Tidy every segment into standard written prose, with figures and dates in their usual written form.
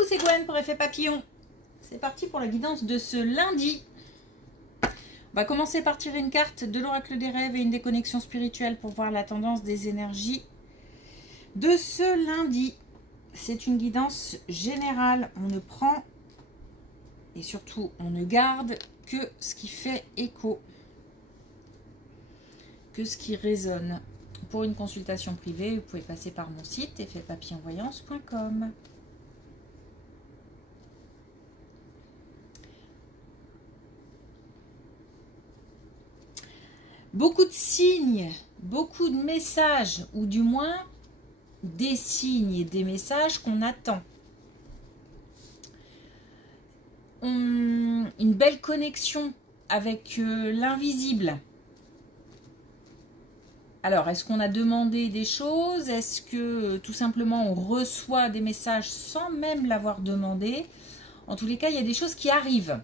Coucou, c'est Gwen pour Effet Papillon. C'est parti pour la guidance de ce lundi. On va commencer par tirer une carte de l'oracle des rêves et une déconnexion spirituelle pour voir la tendance des énergies de ce lundi. C'est une guidance générale. On ne prend et surtout on ne garde que ce qui fait écho, que ce qui résonne. Pour une consultation privée, vous pouvez passer par mon site effetpapillonvoyance.com. Beaucoup de signes, beaucoup de messages, ou du moins des signes et des messages qu'on attend. Une belle connexion avec l'invisible. Alors, est-ce qu'on a demandé des choses? Est-ce que tout simplement on reçoit des messages sans même l'avoir demandé? En tous les cas, il y a des choses qui arrivent.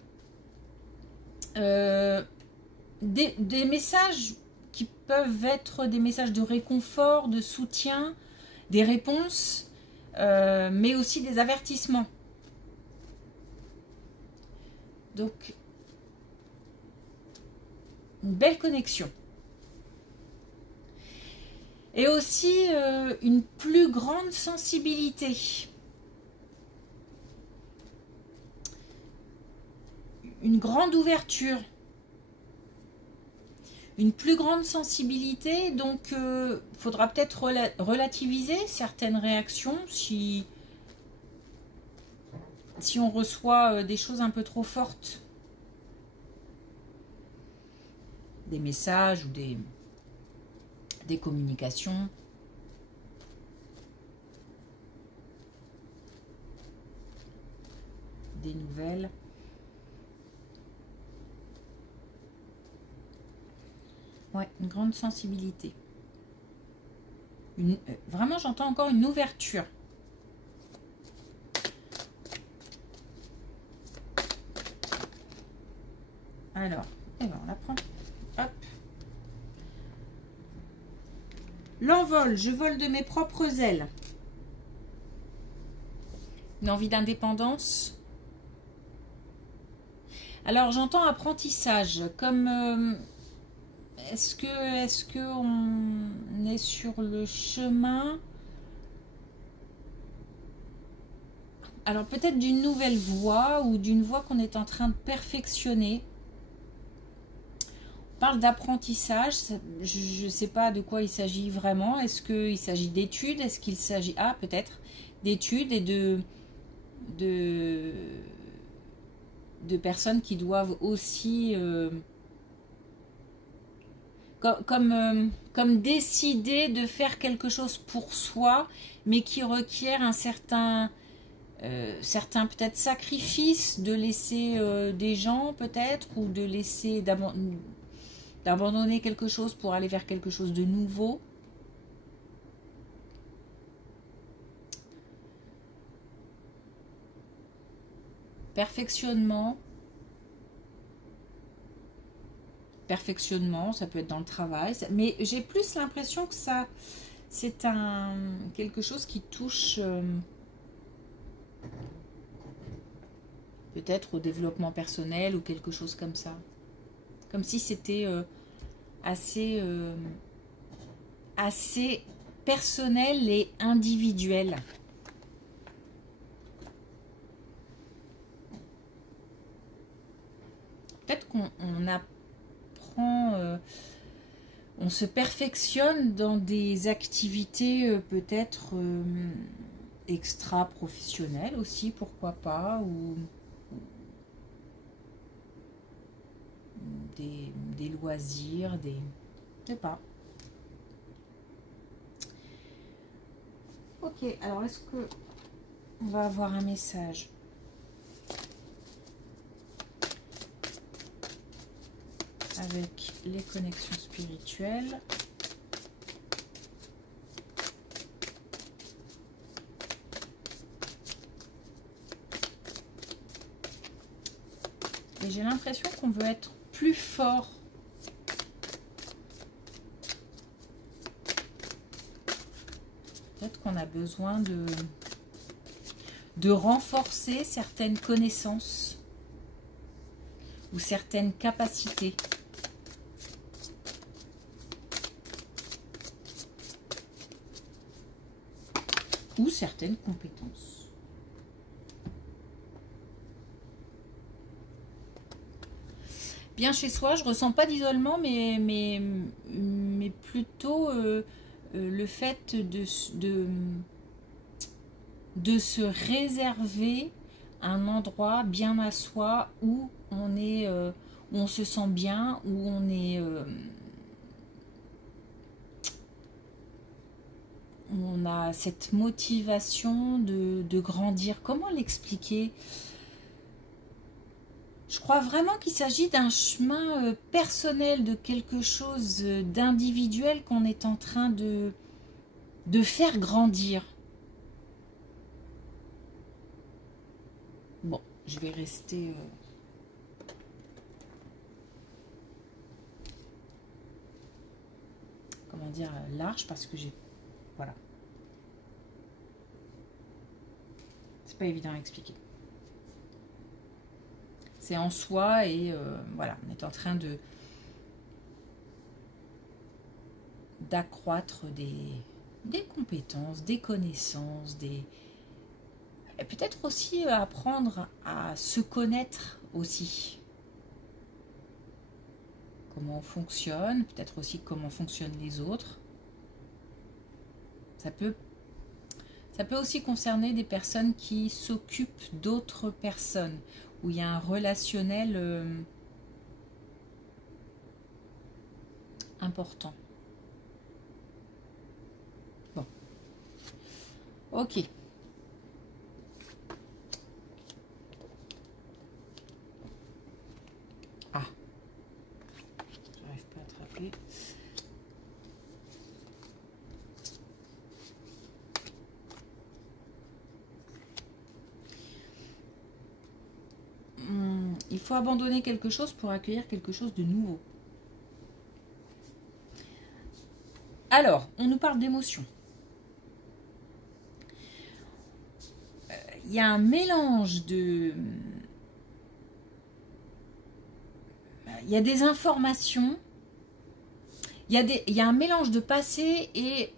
Des messages qui peuvent être des messages de réconfort, de soutien, des réponses, mais aussi des avertissements. Donc, une belle connexion. Et aussi une plus grande sensibilité. Une grande ouverture. Une plus grande sensibilité, donc il faudra peut-être relativiser certaines réactions si on reçoit des choses un peu trop fortes. Des messages ou des communications. Des nouvelles. Ouais, une grande sensibilité. Vraiment, j'entends encore une ouverture. Alors, eh ben, on la prend. Hop. L'envol, je vole de mes propres ailes. Une envie d'indépendance. Alors, j'entends apprentissage, comme... Est-ce que on est sur le chemin? Alors peut-être d'une nouvelle voie ou d'une voie qu'on est en train de perfectionner. On parle d'apprentissage. Je ne sais pas de quoi il s'agit vraiment. Est-ce qu'il s'agit d'études? Est-ce qu'il s'agit... Ah, peut-être d'études et de personnes qui doivent aussi... Comme décider de faire quelque chose pour soi, mais qui requiert un certain peut-être sacrifice, de laisser des gens peut-être, ou de laisser d'abandonner quelque chose pour aller vers quelque chose de nouveau. Perfectionnement, ça peut être dans le travail, mais j'ai plus l'impression que ça, c'est quelque chose qui touche peut-être au développement personnel ou quelque chose comme ça. Comme si c'était assez personnel et individuel. Peut-être qu'on on se perfectionne dans des activités peut-être extra-professionnelles aussi, pourquoi pas, ou des loisirs, je sais pas. Ok, alors est-ce que on va avoir un message ? Avec les connexions spirituelles. Et j'ai l'impression qu'on veut être plus fort. Peut-être qu'on a besoin de renforcer certaines connaissances ou certaines capacités. Ou certaines compétences. Bien chez soi, je ressens pas d'isolement, mais plutôt le fait de se réserver un endroit bien à soi où on est, où on se sent bien, où on est, on a cette motivation de grandir. Comment l'expliquer? Je crois vraiment qu'il s'agit d'un chemin personnel, de quelque chose d'individuel qu'on est en train de faire grandir. Bon, je vais rester... comment dire, large, parce que j'ai... Voilà. C'est pas évident à expliquer. C'est en soi et voilà, on est en train d'accroître des compétences, des connaissances, peut-être aussi apprendre à se connaître aussi. Comment on fonctionne, peut-être aussi comment fonctionnent les autres. Ça peut aussi concerner des personnes qui s'occupent d'autres personnes, où il y a un relationnel important. Bon. Ok. Ah. J'arrive pas à attraper. Il faut abandonner quelque chose pour accueillir quelque chose de nouveau. Alors, on nous parle d'émotions. Il y a un mélange de... Il y a des informations. Il y a un mélange de passé et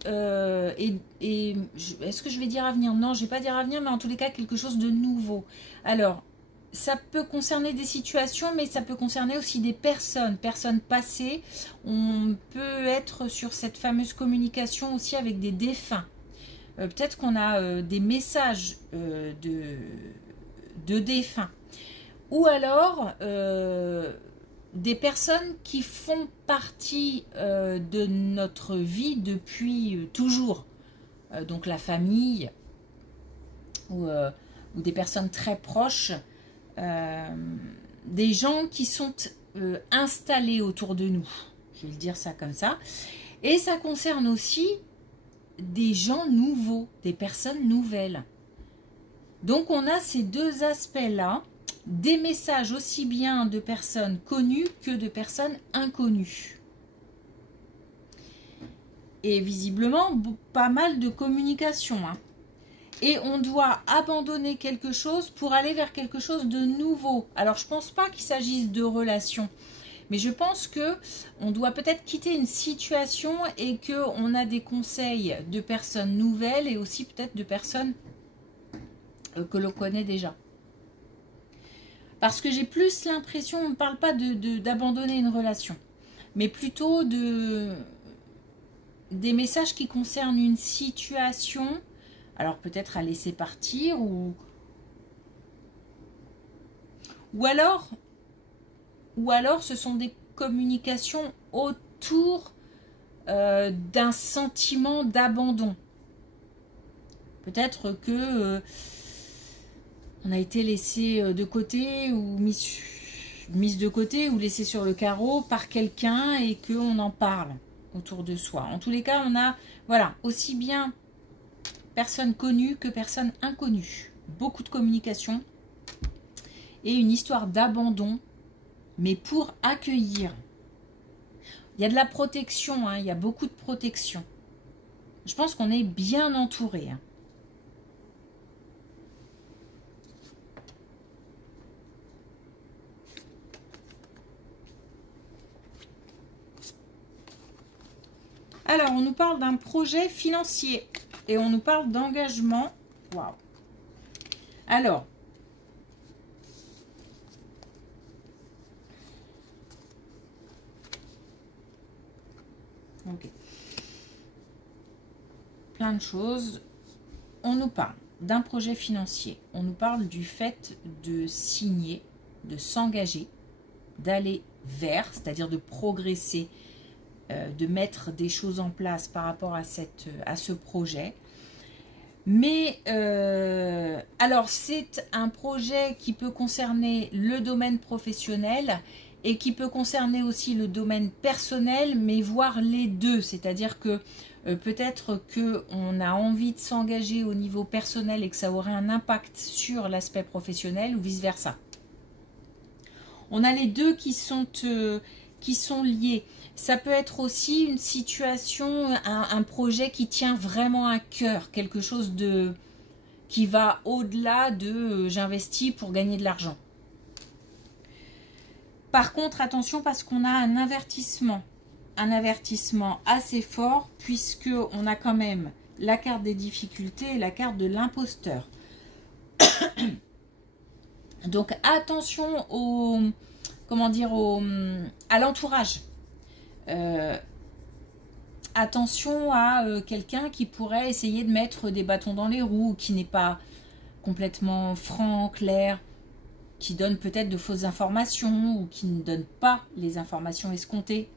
est-ce que je vais dire avenir? Non, je ne vais pas dire avenir, mais en tous les cas, quelque chose de nouveau. Alors, ça peut concerner des situations, mais ça peut concerner aussi des personnes passées. On peut être sur cette fameuse communication aussi avec des défunts. Peut-être qu'on a des messages de défunts. Ou alors des personnes qui font partie de notre vie depuis toujours. Donc la famille ou des personnes très proches. Des gens qui sont installés autour de nous, je vais le dire ça comme ça, et ça concerne aussi des gens nouveaux, des personnes nouvelles. Donc on a ces deux aspects-là, des messages aussi bien de personnes connues que de personnes inconnues. Et visiblement, pas mal de communication, hein. Et on doit abandonner quelque chose pour aller vers quelque chose de nouveau. Alors, je ne pense pas qu'il s'agisse de relations. Mais je pense qu'on doit peut-être quitter une situation et qu'on a des conseils de personnes nouvelles et aussi peut-être de personnes que l'on connaît déjà. Parce que j'ai plus l'impression, on ne parle pas d'abandonner une relation, mais plutôt des messages qui concernent une situation. Alors peut-être à laisser partir ou alors ce sont des communications autour d'un sentiment d'abandon. Peut-être que on a été laissé de côté ou mise de côté ou laissé sur le carreau par quelqu'un et qu'on en parle autour de soi. En tous les cas, on a voilà, aussi bien personnes connues que personnes inconnues. Beaucoup de communication et une histoire d'abandon, mais pour accueillir. Il y a de la protection, hein, il y a beaucoup de protection. Je pense qu'on est bien entouré. Hein. Alors, on nous parle d'un projet financier et on nous parle d'engagement. Waouh. Alors, ok. Plein de choses. On nous parle d'un projet financier. On nous parle du fait de signer, de s'engager, d'aller vers, c'est-à-dire de progresser, de mettre des choses en place par rapport à ce projet. Mais alors c'est un projet qui peut concerner le domaine professionnel et qui peut concerner aussi le domaine personnel, mais voire les deux. C'est-à-dire que peut-être qu'on a envie de s'engager au niveau personnel et que ça aurait un impact sur l'aspect professionnel ou vice-versa. On a les deux qui sont liés. Ça peut être aussi une situation, un projet qui tient vraiment à cœur, quelque chose qui va au-delà de j'investis pour gagner de l'argent. Par contre, attention parce qu'on a un avertissement assez fort puisque on a quand même la carte des difficultés et la carte de l'imposteur. Donc attention à l'entourage. Attention à quelqu'un qui pourrait essayer de mettre des bâtons dans les roues, qui n'est pas complètement franc, clair, qui donne peut-être de fausses informations ou qui ne donne pas les informations escomptées.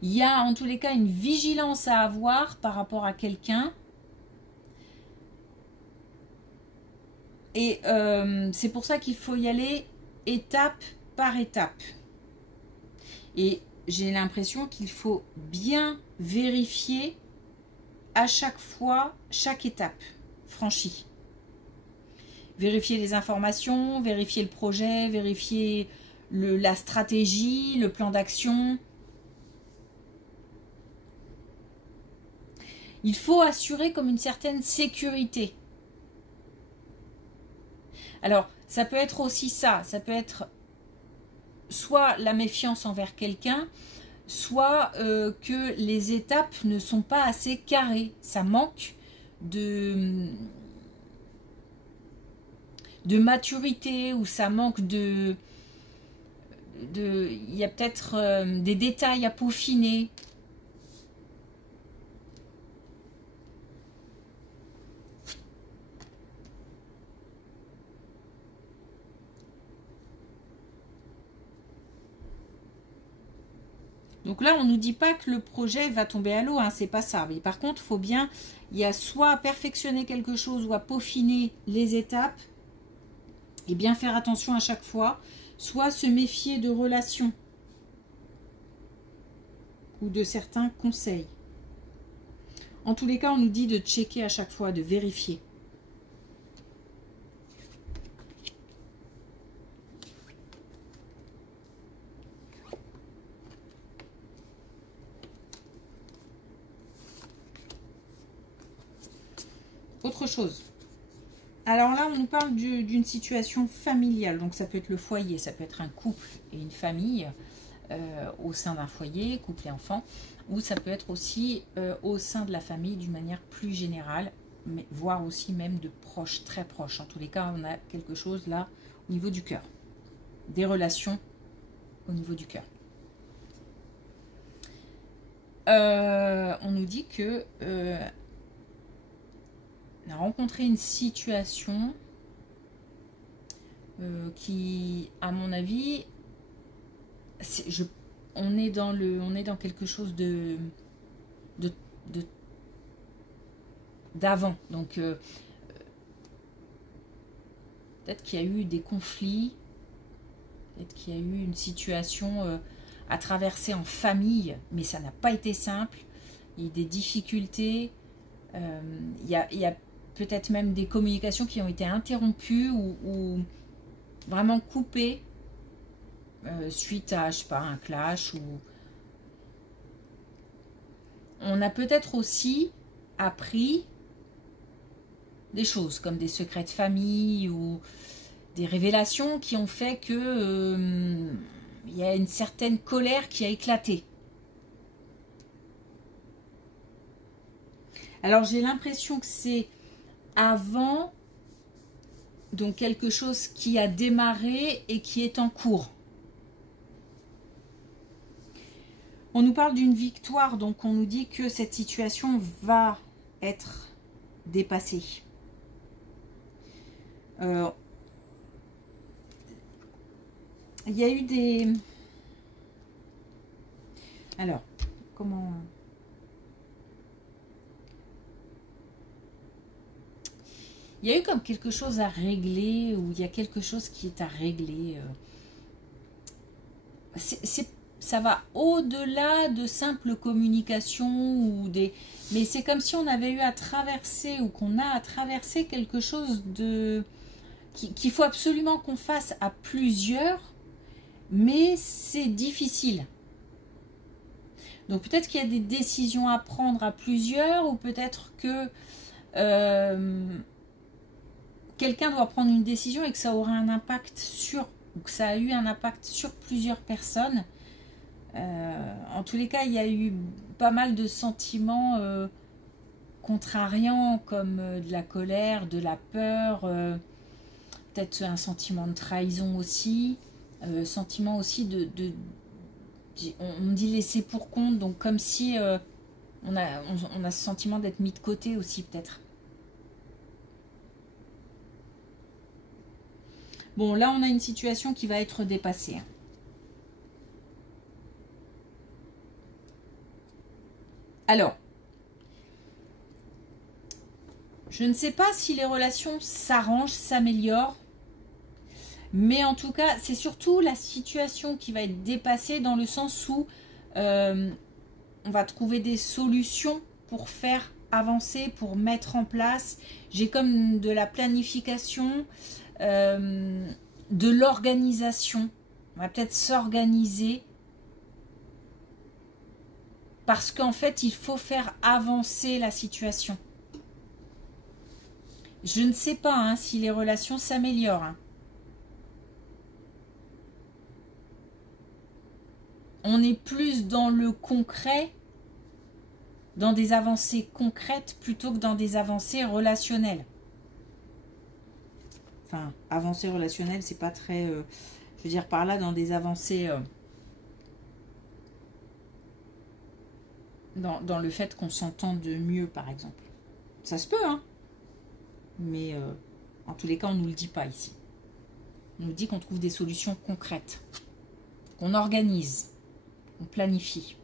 Il y a en tous les cas une vigilance à avoir par rapport à quelqu'un. Et c'est pour ça qu'il faut y aller étape par étape. Et j'ai l'impression qu'il faut bien vérifier à chaque fois, chaque étape franchie. Vérifier les informations, vérifier le projet, vérifier la stratégie, le plan d'action. Il faut assurer comme une certaine sécurité. Alors, ça peut être aussi ça peut être soit la méfiance envers quelqu'un, soit que les étapes ne sont pas assez carrées. Ça manque de maturité ou ça manque il y a peut-être des détails à peaufiner. Donc là, on ne nous dit pas que le projet va tomber à l'eau, hein, c'est pas ça. Mais par contre, il y a soit à perfectionner quelque chose ou à peaufiner les étapes et bien faire attention à chaque fois, soit se méfier de relations ou de certains conseils. En tous les cas, on nous dit de checker à chaque fois, de vérifier. Autre chose. Alors là, on nous parle d'une situation familiale. Donc ça peut être le foyer, ça peut être un couple et une famille au sein d'un foyer, couple et enfant. Ou ça peut être aussi au sein de la famille d'une manière plus générale, mais voire aussi même de proches, très proches. En tous les cas, on a quelque chose là au niveau du cœur. Des relations au niveau du cœur. On nous dit que... on a rencontré une situation qui, à mon avis, on est dans quelque chose d'avant. Donc, peut-être qu'il y a eu des conflits, peut-être qu'il y a eu une situation à traverser en famille, mais ça n'a pas été simple. Il y a eu des difficultés. Il y a peut-être même des communications qui ont été interrompues ou vraiment coupées suite à, je sais pas, un clash. On a peut-être aussi appris des choses comme des secrets de famille ou des révélations qui ont fait que il y a une certaine colère qui a éclaté. Alors j'ai l'impression que c'est avant, donc quelque chose qui a démarré et qui est en cours. On nous parle d'une victoire, donc on nous dit que cette situation va être dépassée. Il y a eu des... Alors, comment... Il y a eu comme quelque chose à régler, ou il y a quelque chose qui est à régler. Ça va au-delà de simple communication, ou des... mais c'est comme si on avait eu à traverser, ou qu'on a à traverser quelque chose de... qu'il faut absolument qu'on fasse à plusieurs, mais c'est difficile. Donc peut-être qu'il y a des décisions à prendre à plusieurs, ou peut-être que quelqu'un doit prendre une décision et que ça aura un impact sur, ou que ça a eu un impact sur plusieurs personnes. En tous les cas, il y a eu pas mal de sentiments contrariants, comme de la colère, de la peur, peut-être un sentiment de trahison aussi, sentiment aussi on me dit laisser pour compte, donc comme si on a ce sentiment d'être mis de côté aussi peut-être. Bon, là on a une situation qui va être dépassée. Alors, je ne sais pas si les relations s'arrangent, s'améliorent, mais en tout cas, c'est surtout la situation qui va être dépassée, dans le sens où on va trouver des solutions pour faire avancer, pour mettre en place. J'ai comme de la planification, de l'organisation. On va peut-être s'organiser, parce qu'en fait, il faut faire avancer la situation. Je ne sais pas hein, si les relations s'améliorent. Hein. On est plus dans le concret, dans des avancées concrètes, plutôt que dans des avancées relationnelles. Enfin, avancées relationnelles, c'est pas très... je veux dire par là, dans des avancées... dans le fait qu'on s'entende mieux, par exemple. Ça se peut, hein. Mais en tous les cas, on ne nous le dit pas ici. On nous dit qu'on trouve des solutions concrètes, qu'on organise, qu'on planifie.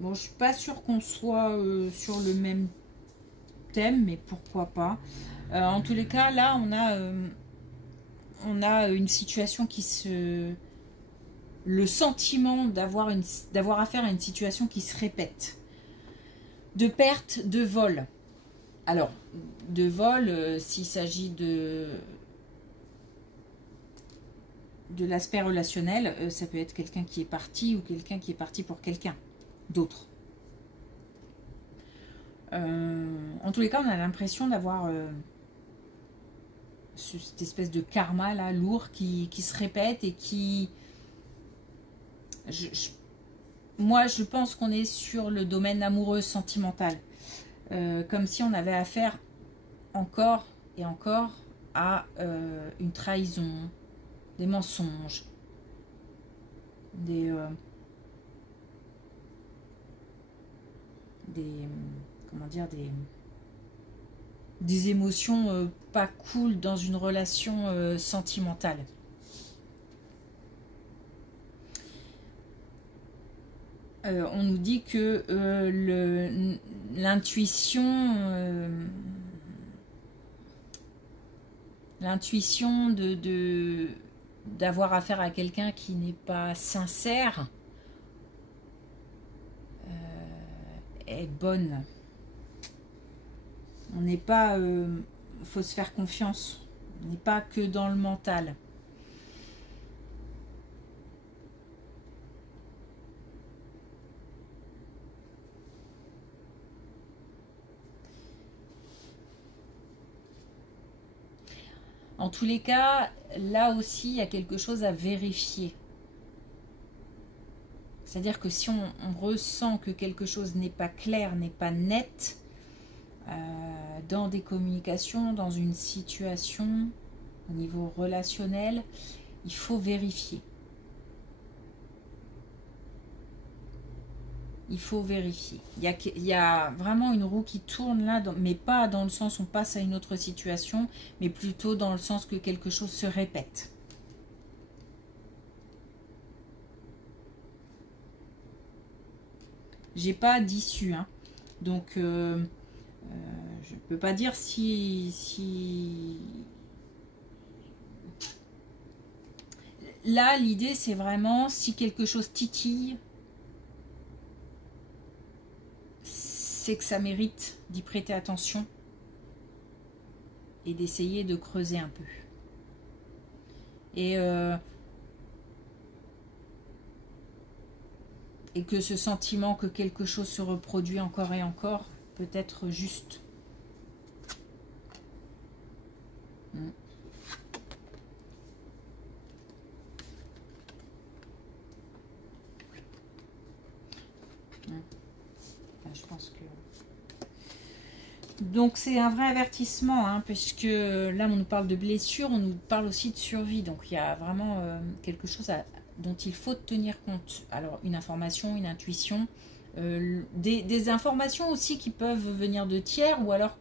Bon, je suis pas sûre qu'on soit sur le même thème, mais pourquoi pas. En tous les cas, là, on a une situation qui se... Le sentiment d'avoir affaire à une situation qui se répète. De perte, de vol. Alors, de vol, s'il s'agit de l'aspect relationnel, ça peut être quelqu'un qui est parti, ou quelqu'un qui est parti pour quelqu'un d'autres. En tous les cas, on a l'impression d'avoir cette espèce de karma là, lourd, qui se répète et qui... Moi, je pense qu'on est sur le domaine amoureux, sentimental. Comme si on avait affaire encore et encore à une trahison, des mensonges, comment dire, des émotions pas cool dans une relation sentimentale. On nous dit que l'intuition d'avoir affaire à quelqu'un qui n'est pas sincère est bonne. On n'est pas... faut se faire confiance. On n'est pas que dans le mental. En tous les cas, là aussi, il y a quelque chose à vérifier. C'est-à-dire que si on ressent que quelque chose n'est pas clair, n'est pas net, dans des communications, dans une situation, au niveau relationnel, il faut vérifier. Il faut vérifier. Il y a vraiment une roue qui tourne là, mais pas dans le sens où on passe à une autre situation, mais plutôt dans le sens que quelque chose se répète. J'ai pas d'issue, hein. Donc je ne peux pas dire si... Là, l'idée, c'est vraiment si quelque chose titille, c'est que ça mérite d'y prêter attention et d'essayer de creuser un peu. Et que ce sentiment que quelque chose se reproduit encore et encore peut être juste. Je pense que... Donc c'est un vrai avertissement, hein, puisque là on nous parle de blessure, on nous parle aussi de survie. Donc il y a vraiment quelque chose dont il faut tenir compte. Alors une information, une intuition, des informations aussi qui peuvent venir de tiers ou alors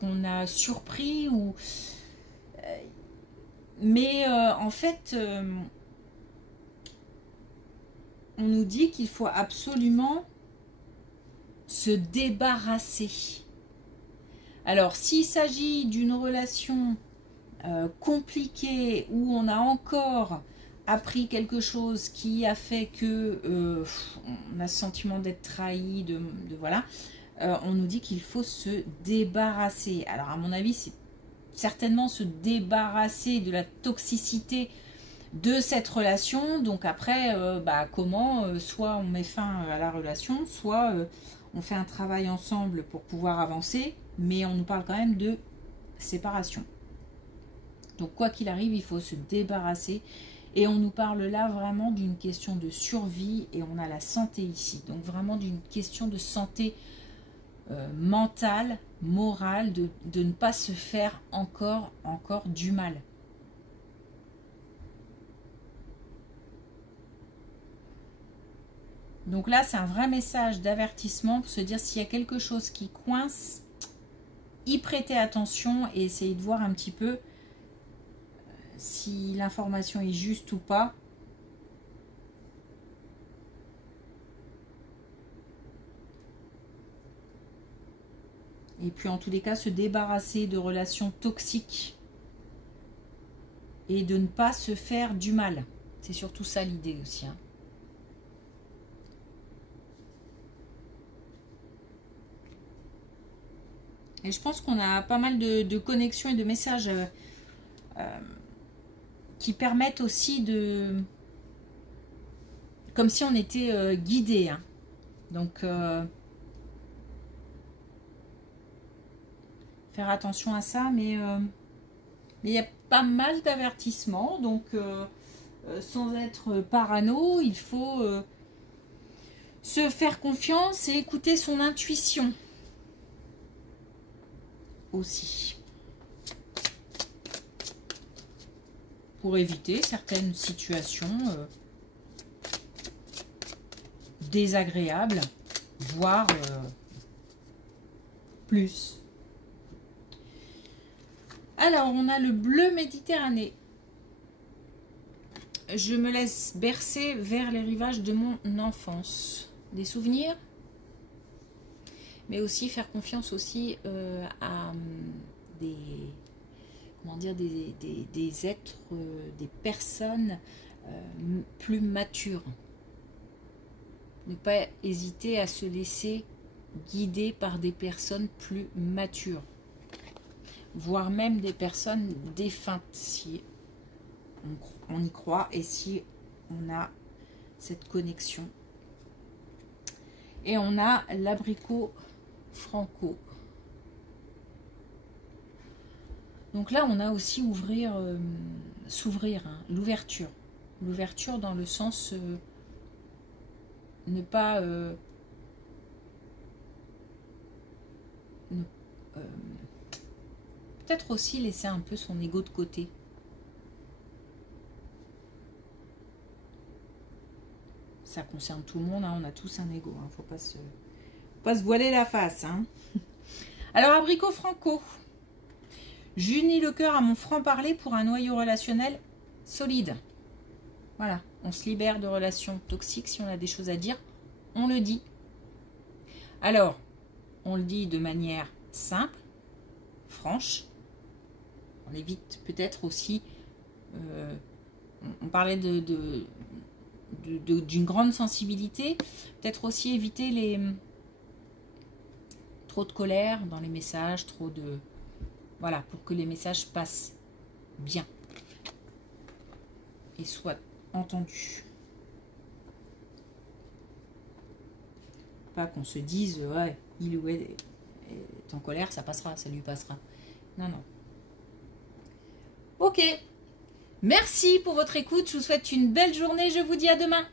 qu'on a surpris. Mais en fait, on nous dit qu'il faut absolument se débarrasser. Alors, s'il s'agit d'une relation compliquée où on a encore appris quelque chose qui a fait que on a ce sentiment d'être trahi, voilà, on nous dit qu'il faut se débarrasser. Alors, à mon avis, c'est certainement se débarrasser de la toxicité de cette relation. Donc après, comment soit on met fin à la relation, soit on fait un travail ensemble pour pouvoir avancer, mais on nous parle quand même de séparation. Donc quoi qu'il arrive, il faut se débarrasser. Et on nous parle là vraiment d'une question de survie et on a la santé ici. Donc vraiment d'une question de santé mentale, morale, de ne pas se faire encore du mal. Donc là, c'est un vrai message d'avertissement pour se dire s'il y a quelque chose qui coince, y prêter attention et essayer de voir un petit peu si l'information est juste ou pas. Et puis en tous les cas, se débarrasser de relations toxiques et de ne pas se faire du mal. C'est surtout ça l'idée aussi, hein. Et je pense qu'on a pas mal de connexions et de messages qui permettent aussi de... Comme si on était guidé, hein. Donc, faire attention à ça, mais il y a pas mal d'avertissements. Donc, sans être parano, il faut se faire confiance et écouter son intuition. Aussi pour éviter certaines situations désagréables, voire plus. Alors on a le bleu Méditerranée. Je me laisse bercer vers les rivages de mon enfance. Des souvenirs, mais aussi faire confiance aussi à des, comment dire, des êtres, des personnes plus matures. Ne pas hésiter à se laisser guider par des personnes plus matures, voire même des personnes défuntes si on y croit et si on a cette connexion. Et on a l'abricot Franco. Donc là, on a aussi s'ouvrir, hein, l'ouverture. L'ouverture dans le sens ne pas... peut-être aussi laisser un peu son ego de côté. Ça concerne tout le monde, hein, on a tous un ego, hein, faut pas se voiler la face. Hein. Alors, abricot franco. J'unis le cœur à mon franc-parler pour un noyau relationnel solide. Voilà, on se libère de relations toxiques. Si on a des choses à dire, on le dit. Alors, on le dit de manière simple, franche. On évite peut-être aussi... on parlait d'une grande sensibilité. Peut-être aussi éviter trop de colère dans les messages, trop de... Voilà, pour que les messages passent bien et soient entendus. Pas qu'on se dise, ouais, il ou elle est en colère, ça passera, ça lui passera. Non, non. Ok. Merci pour votre écoute. Je vous souhaite une belle journée. Je vous dis à demain.